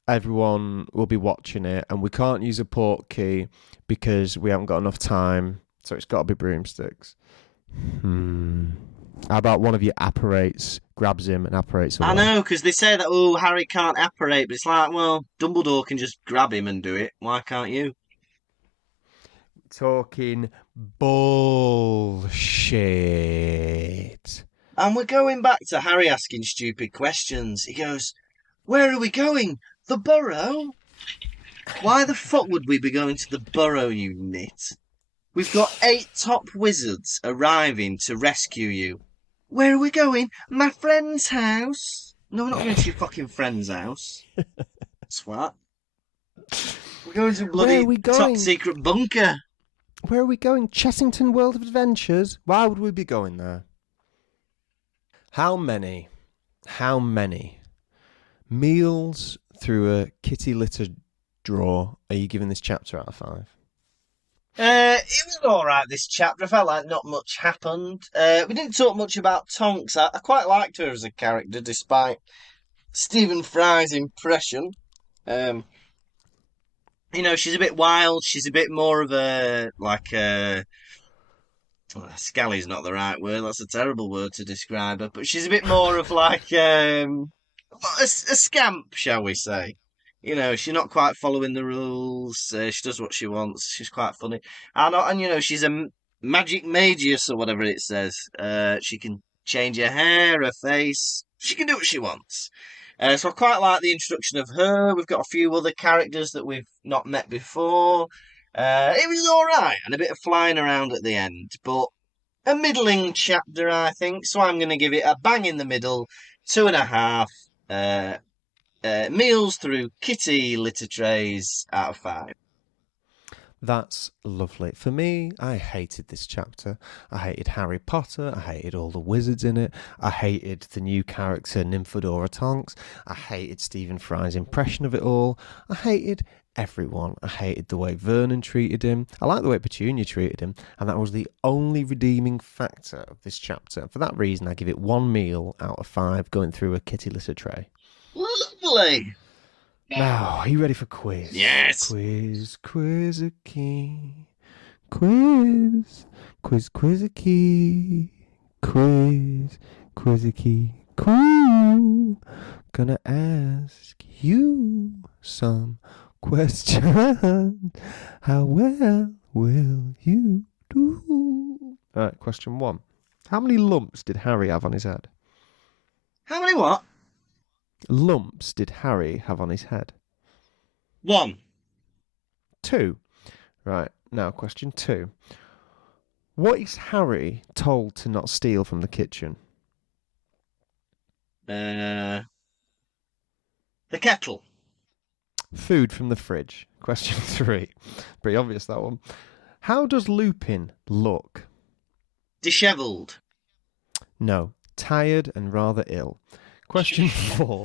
everyone will be watching it, and we can't use a port key because we haven't got enough time, so it's got to be broomsticks. How about one of you apparates, grabs him and apparates away? I know, because they say that, Harry can't apparate, but it's like, well, Dumbledore can just grab him and do it. Why can't you? Talking bullshit. And we're going back to Harry asking stupid questions. He goes, where are we going? The Burrow? Why the fuck would we be going to the Burrow, you nit? We've got 8 top wizards arriving to rescue you. Where are we going? My friend's house. No, we're not going to your fucking friend's house. Swat. We're going to a bloody top secret bunker. Where are we going? Chessington World of Adventures? Why would we be going there? How many meals through a kitty litter drawer are you giving this chapter out of 5? It was alright, this chapter. I felt like not much happened. We didn't talk much about Tonks. I quite liked her as a character, despite Stephen Fry's impression. She's a bit wild. She's a bit more of scally's not the right word. That's a terrible word to describe her. But she's a bit more of a scamp, shall we say. She's not quite following the rules. She does what she wants. She's quite funny. And she's a magic magus or whatever it says. She can change her hair, her face. She can do what she wants. So I quite like the introduction of her. We've got a few other characters that we've not met before. It was all right, and a bit of flying around at the end, but a middling chapter, I think. So I'm going to give it a bang in the middle, 2.5. Meals through kitty litter trays out of 5. That's lovely. For me, I hated this chapter. I hated Harry Potter. I hated all the wizards in it. I hated the new character Nymphadora Tonks. I hated Stephen Fry's impression of it all. I hated everyone. I hated the way Vernon treated him. I liked the way Petunia treated him. And that was the only redeeming factor of this chapter. For that reason, I give it 1 meal out of 5 going through a kitty litter tray. Lovely. Now, are you ready for quiz? Yes. Quiz, quizzicky. Quiz, quizzicky. Quiz, quizzicky. Cool. Gonna ask you some questions. How well will you do? All right, question 1. How many lumps did Harry have on his head? How many what? Lumps did Harry have on his head? 1. 2. Right, now question 2. What is Harry told to not steal from the kitchen? The kettle. Food from the fridge. Question 3. Pretty obvious, that one. How does Lupin look? Dishevelled. No, tired and rather ill. Question 4.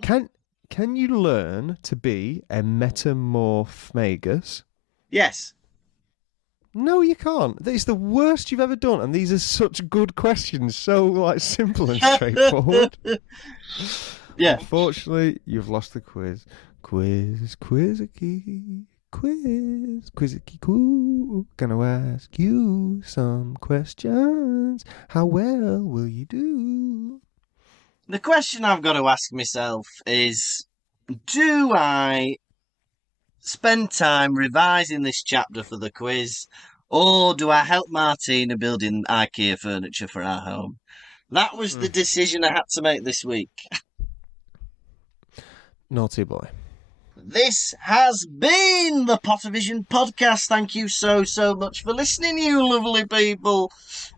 Can you learn to be a metamorphmagus? Yes. No, you can't. It's the worst you've ever done, and these are such good questions, so simple and straightforward. Yeah. Unfortunately, you've lost the quiz. Quizzicky, quizzicky, cool. Gonna ask you some questions. How well will you do? The question I've got to ask myself is, do I spend time revising this chapter for the quiz, or do I help Martina building IKEA furniture for our home? That was the decision I had to make this week. Naughty boy. This has been the Pottervision podcast. Thank you so much for listening, you lovely people.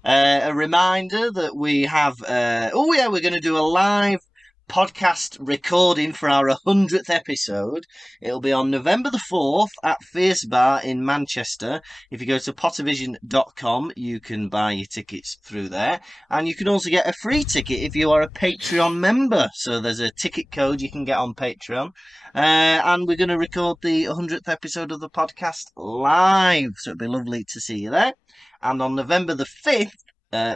A reminder that we have, we're going to do a live podcast recording for our 100th episode. It'll be on November the 4th at Fierce Bar in Manchester. If you go to pottervision.com, you can buy your tickets through there. And you can also get a free ticket if you are a Patreon member. So there's a ticket code you can get on Patreon. And we're going to record the 100th episode of the podcast live. So it'd be lovely to see you there. And on November the 5th,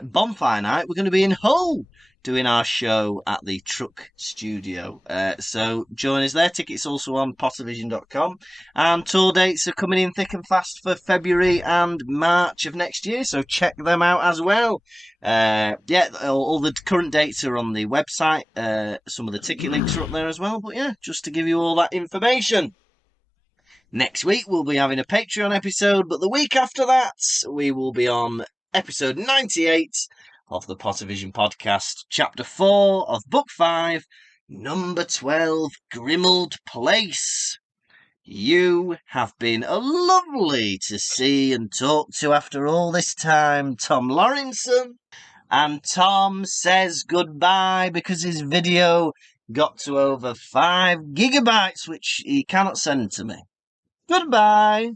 Bonfire Night, we're going to be in Hull doing our show at the Truck Studio. So join us there. Tickets also on pottervision.com. And tour dates are coming in thick and fast for February and March of next year. So check them out as well. All the current dates are on the website. Some of the ticket links are up there as well. But yeah, just to give you all that information. Next week we'll be having a Patreon episode, but the week after that we will be on episode 98 of the Pottervision podcast, chapter 4 of book 5, number 12, Grimmauld Place. You have been lovely to see and talk to after all this time, Tom Lawrenson. And Tom says goodbye because his video got to over 5 gigabytes, which he cannot send to me. Goodbye.